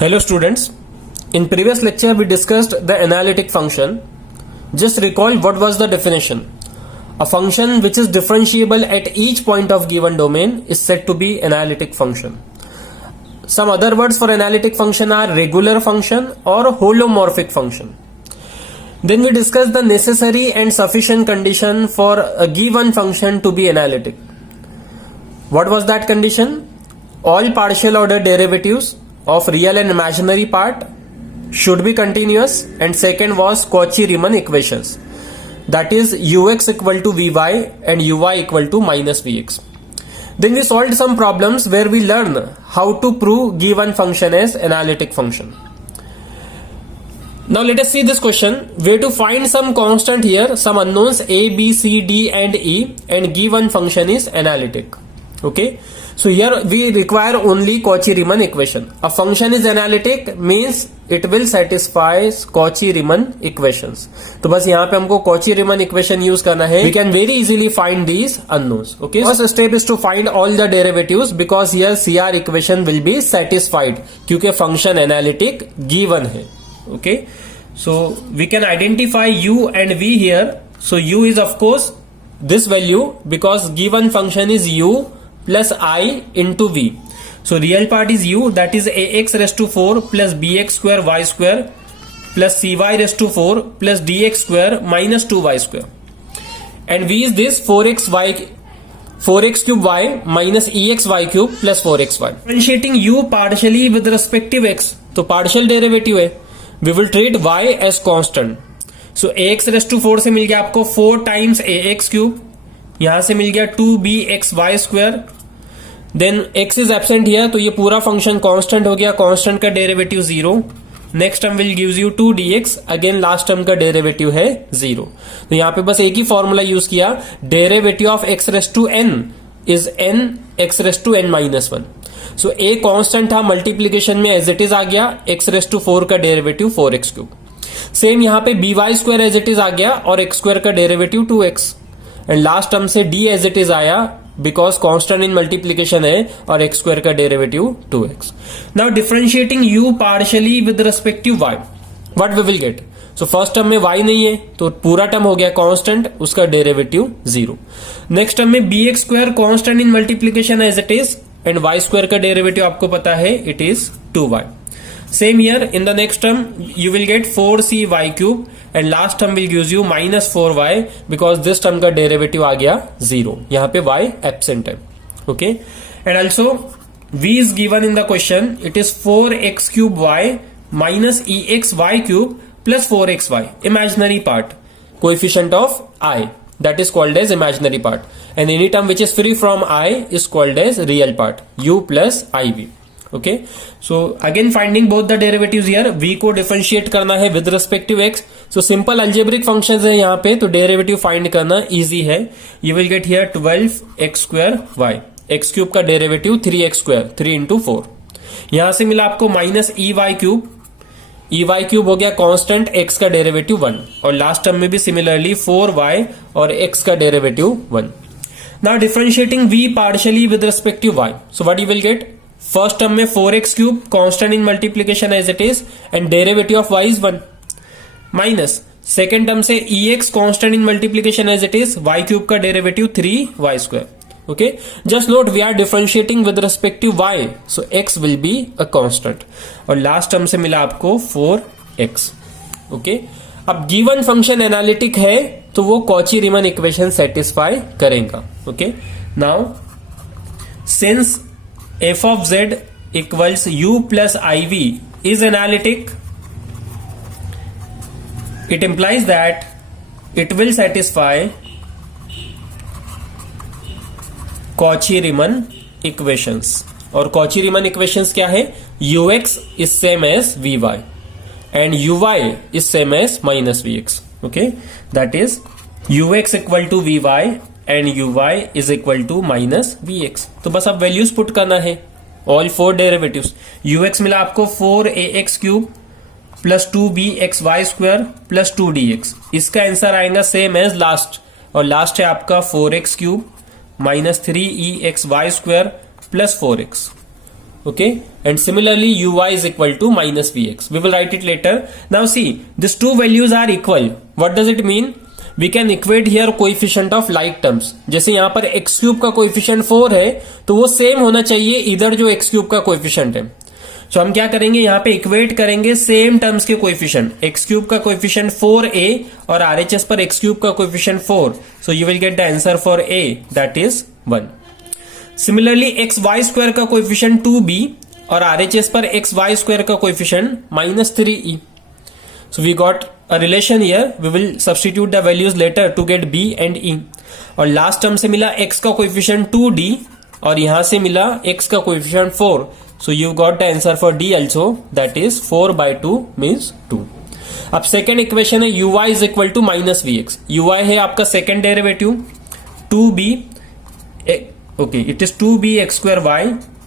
Hello students, in previous lecture we discussed the analytic function. Just recall what was the definition. A function which is differentiable at each point of given domain is said to be analytic function. Some other words for analytic function are regular function or holomorphic function. Then we discussed the necessary and sufficient condition for a given function to be analytic. What was that condition? All partial order derivatives of real and imaginary part should be continuous, and second was Cauchy-Riemann equations, that is ux equal to vy and uy equal to minus vx. Then we solved some problems where we learned how to prove given function as analytic function. Now let us see this question, where to find some constant here, some unknowns a, b, c, d and e, and given function is analytic. Okay, so here we require only Cauchy-Riemann equation. A function is analytic means it will satisfy Cauchy-Riemann equations. तो बस यहाँ पे हमको Cauchy-Riemann equation use करना है. We can very easily find these unknowns. Okay, first step is to find all the derivatives because here CR equation will be satisfied क्योंकि function analytic given है. Okay, so we can identify u and v here. So u is of course this value because given function is u plus I into v. So real part is u, that is ax raised to 4 plus bx square y square plus cy raised to 4 plus dx square minus 2y square. And v is this 4x cube y minus exy cube plus 4xy. Differentiating u partially with respective x, तो partial derivative है. We will treat y as constant. So ax raised to 4 से मिल गया आपको 4 times ax cube, यहां से मिल गया 2bxy square. Then x is absent here, तो ये पूरा फंक्शन कांस्टेंट हो गया, कांस्टेंट का derivative 0. Next term will gives you 2dx, again last term का डेरिवेटिव है 0. तो यहां पे बस एक ही फॉर्मूला यूज किया, derivative of x raised to n is n x raised to n minus 1. So a constant था, मल्टीप्लीकेशन में एज इट इज आ गया, x रेस्ट टू 4 का डेरिवेटिव 4x क्यूब. सेम यहां पे by square as it is आ गया और x स्क्वायर का derivative 2x. And last term से d एज इट इज आया बिकॉज कांस्टेंट इन मल्टीप्लीकेशन है और एक्स स्क्वायर का derivative 2x. Now differentiating u partially with respective y, what we will get. So first term में y नहीं है तो पूरा टर्म हो गया कांस्टेंट, उसका डेरिवेटिव 0. नेक्स्ट टर्म में bx square constant in multiplication as it is and y square का डेरिवेटिव आपको पता है it is 2y. Same here in the next term you will get 4cy cube and last term will gives you minus 4y because this term का derivative आ गया 0. यहाँ पे y absent है. Okay, and also v is given in the question, it is 4x cube y minus exy cube plus 4xy, imaginary part, coefficient of I, that is called as imaginary part, and any term which is free from I is called as real part, u plus iv. Okay, so again finding both the derivatives here. v को differentiate करना है with respective x. So simple algebraic functions है यहाँ पे, तो derivative find करना easy है. You will get here 12x square y, x cube का डेरिवेटिव 3x स्क्वायर, 3 इंटू 4. यहां से मिला आपको minus ey cube, ey cube हो गया कांस्टेंट, x का डेरिवेटिव 1, और लास्ट टर्म में भी सिमिलरली 4y और x का derivative 1. Now differentiating v partially with respective y, so what you will get. First term में 4x cube constant in multiplication as it is and derivative of y is 1 minus second term से ex constant in multiplication as it is, y cube का derivative 3y square. Okay, just note we are differentiating with respective y, so x will be a constant, और last term से मिला आपको 4x. Okay, अब given function analytic है तो वो कॉची-रीमन equation satisfy करेगा. Okay, now since f of z equals u plus iv is analytic, it implies that it will satisfy Cauchy-Riemann equations. और Cauchy-Riemann equations क्या है, ux is same as vy and uy is same as minus vx. Okay, that is ux equal to vy and uy is equal to minus vx. तो बस अब values put करना है, all 4 derivatives. ux मिला आपको 4ax cube plus 2bxy square plus 2dx. इसका answer आएगा same as last, और लास्ट है आपका 4x cube minus 3exy square plus 4x. Okay, and similarly uy is equal to minus vx. We will write it later. Now see, these two values are equal. What does it mean? We can equate here coefficient of like terms. जैसे यहाँ पर x cube का coefficient 4 है तो वो same होना चाहिए इधर जो x क्यूब का कोएफिशिएंट है. तो हम क्या करेंगे, यहाँ पे इक्वेट करेंगे सेम टर्म्स के कोएफिशिएंट. एक्स क्यूब का कोएफिशिएंट 4a और आरएचएस पर एक्स क्यूब का coefficient 4. So you will get the answer for a, that is 1. Similarly x y square का कोएफिशिएंट 2b और आरएचएस पर एक्स वाई स्क्वायर का coefficient -3e. So we got a relation here. We will substitute the values later to get b and e. और last term से मिला x का coefficient 2d और यहां से मिला x का coefficient 4. So you got the answer for D also, that is 4/2 means 2. अब सेकेंड इक्वेशन है uy is equal to minus vx. uy है आपका second derivative 2b, okay, it is 2b x square y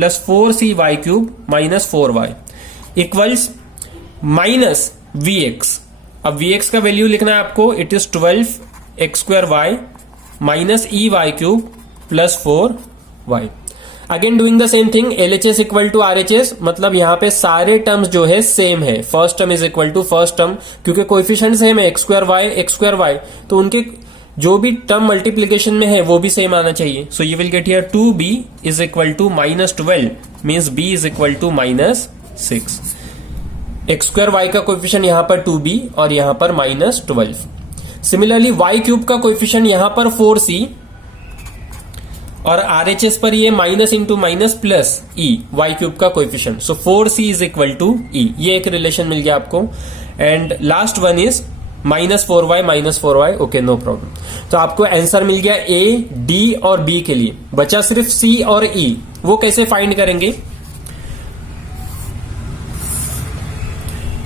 plus 4c y cube minus 4y equals minus vx. अब vx का value लिखना है आपको, it is 12 x square y minus e y cube plus 4y. Again doing the same thing, LHS equal to RHS, मतलब यहां पे सारे terms जो है सेम है. First term is equal to first term, क्योंकि कोएफिशिएंट सेम है x square y, तो उनके जो भी टर्म मल्टीप्लीकेशन में है वो भी सेम आना चाहिए. So you will get here 2b is equal to -12 means b is equal to -6. x square y का कोएफिशिएंट यहां पर 2b और यहां पर -12. सिमिलरली y क्यूब का कोएफिशिएंट यहां पर 4c और आरएचएस पर ये minus into minus plus e y cube का coefficient. So 4c is equal to e. ये एक रिलेशन मिल गया आपको. And last one is -4y. Okay, no problem. तो आपको आंसर मिल गया ए, डी और बी के लिए. बचा सिर्फ सी और ई. वो कैसे फाइंड करेंगे?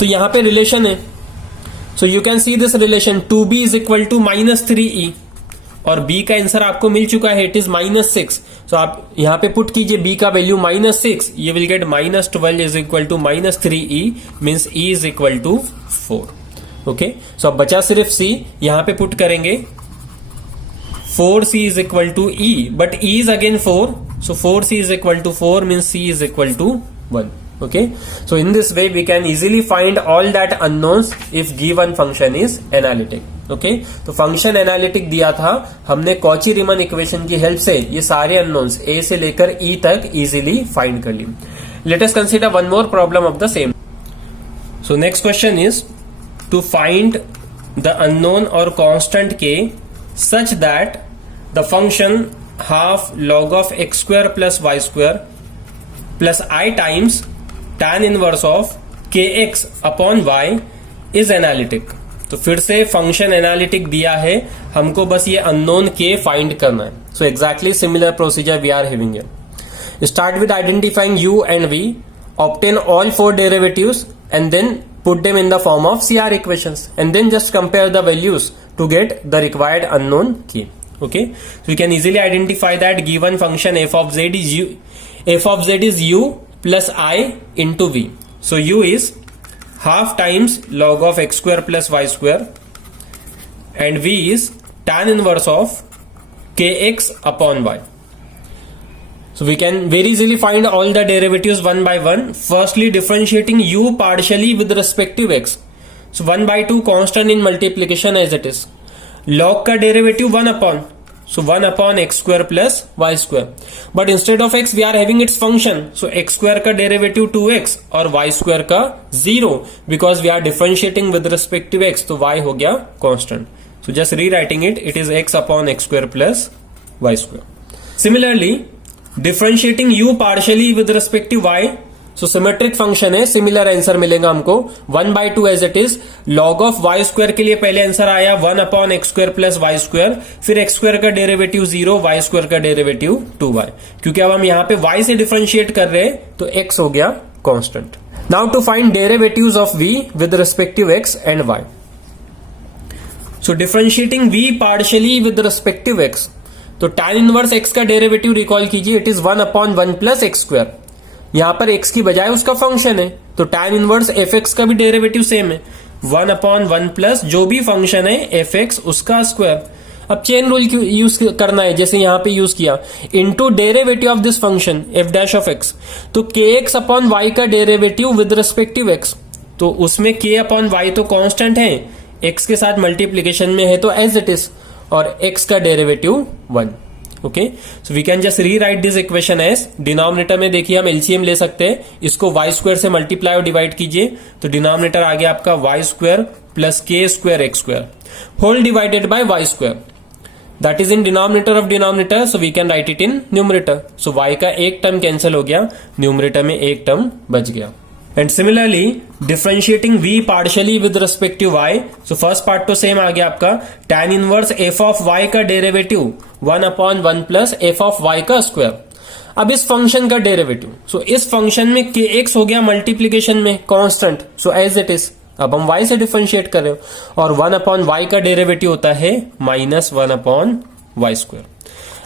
तो यहां पे रिलेशन है. So you can see this relation 2b is equal to -3e और b का आंसर आपको मिल चुका है, इट इज -6. सो आप यहां पे पुट कीजिए b का value -6. You will get -12 is equal to -3e means e is equal to 4. Okay, so अब बचा सिर्फ c. यहां पे पुट करेंगे 4c is equal to e, but e is again 4. So 4c is equal to 4 means c is equal to 1. Okay, so in this way we can easily find all that unknowns if given function is analytic. Okay, तो function analytic दिया था, हमने Cauchy रीमन equation की help से ये सारे unknowns a से लेकर e तक इजीली फाइंड कर ली. Let us consider one more problem of the same. So next question is to find the unknown और constant k such that the function half log of x square plus y square plus I times tan inverse of kx upon y is analytic. तो फिर से function analytic दिया है, हमको बस ये unknown k find करना है. So exactly similar procedure we are having here. Start with identifying u and v, obtain all 4 derivatives and then put them in the form of CR equations and then just compare the values to get the required unknown k. Okay, so we can easily identify that given function f of z is u plus I into v. So u is half times log of x square plus y square and v is tan inverse of kx upon y. So we can very easily find all the derivatives one by one. Firstly, differentiating u partially with respect to x. So 1/2 constant in multiplication as it is. Log का derivative 1 upon, so 1 upon x square plus y square. But instead of x we are having its function. So x square का derivative 2x और y square का 0 because we are differentiating with respect to x. तो y हो गया constant. So just rewriting it, it is x upon x square plus y square. Similarly, differentiating u partially with respect to y. So symmetric function है, similar answer मिलेगा हमको 1/2 as it is. Log of y square के लिए पहले answer आया 1 upon x square plus y square, फिर x square का derivative 0, y square का डेरिवेटिव 2y. क्योंकि अब हम यहां पे y से डिफरेंशिएट कर रहे हैं तो x हो गया constant. Now to find derivatives of v with respective x and y. So differentiating v partially with respective x, तो tan इनवर्स x का डेरिवेटिव रिकॉल कीजिए, it is 1 upon 1 plus x square. यहां पर x की बजाय उसका function है, तो tan इनवर्स fx का भी डेरिवेटिव सेम है, 1 अपॉन 1 प्लस जो भी फंक्शन है fx उसका स्क्वायर. अब चेन रूल यूज करना है, जैसे यहां पे यूज किया, into derivative of this function f dash of x, तो के एक्स अपॉन वाई का डेरिवेटिव विद रिस्पेक्टिव एक्स, तो उसमें के अपॉन वाई तो कांस्टेंट है, एक्स के साथ मल्टीप्लीकेशन में है तो एज इट इज, और एक्स का derivative 1। Okay, so we can just rewrite this equation as, denominator में देखिए हम एलसीएम ले सकते हैं, इसको वाई स्क्वायर से मल्टीप्लाई और डिवाइड कीजिए, तो डिनोमिनेटर आ गया आपका y square plus k square x square whole divided by y square, that is in denominator of denominator, so we can write it in numerator. So y का एक term cancel हो गया, numerator में एक term बच गया। And similarly differentiating v partially with respect to y, so first part तो same आ गया आपका, tan inverse f of y का derivative 1 upon 1 plus f of y का स्क्वायर। अब इस फंक्शन का डेरिवेटिव, सो इस फंक्शन में kx हो गया मल्टीप्लीकेशन में constant, so as it is, अब हम y से डिफरेंशिएट कर रहे हो, और 1 अपॉन y का डेरिवेटिव होता है -1 upon y square.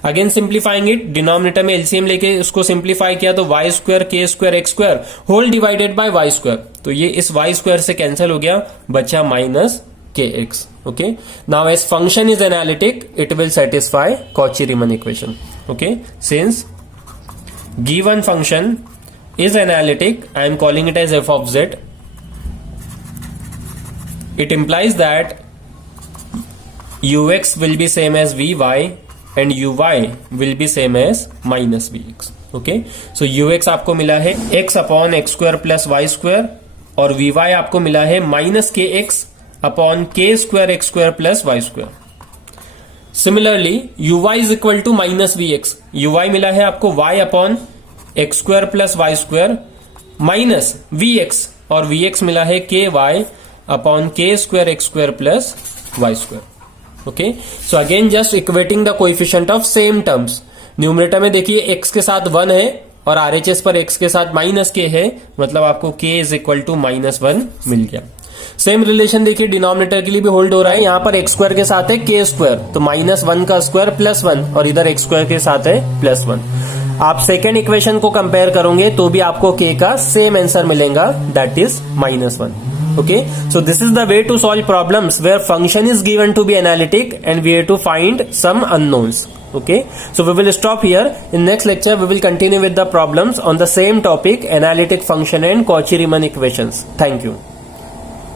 Again simplifying it, denominator में एलसीएम लेके उसको सिंप्लीफाई किया तो y square k square x square whole divided by y square, तो ये इस वाई स्क्वायर से कैंसिल हो गया, बचा minus k x. Okay, now as function is analytic it will satisfy Cauchy Riemann equation. Okay, since given function is analytic, I am calling it as f of z, it implies that ux will be same as vy and uy will be same as minus vx. Okay, so ux आपको मिला है x upon x square plus y square, और vy आपको मिला है minus k x upon k square x square plus y square. Similarly uy is equal to minus v x, uy मिला है आपको y upon x square plus y square minus v x, और vx मिला है k y upon k square x square plus y square. Okay, so again just equating the coefficient of same terms, numerator में देखिए x के साथ 1 है और RHS पर x के साथ माइनस के है, मतलब आपको k इज इक्वल टू -1 मिल गया। सेम रिलेशन देखिए डिनोमिनेटर के लिए भी होल्ड हो रहा है, यहां पर एक्स स्क्वायर के साथ है के स्क्वायर, तो -1 का स्क्वायर +1, और इधर एक्स स्क्वायर के साथ है +1। आप सेकेंड इक्वेशन को कंपेयर करोगे तो भी आपको k का सेम आंसर मिलेगा, that is -1। Okay, so this is the way to solve problems where function is given to be analytic and we have to find some unknowns. Okay, so we will stop here. In next lecture we will continue with the problems on the same topic, analytic function and Cauchy-Riemann equations. Thank you.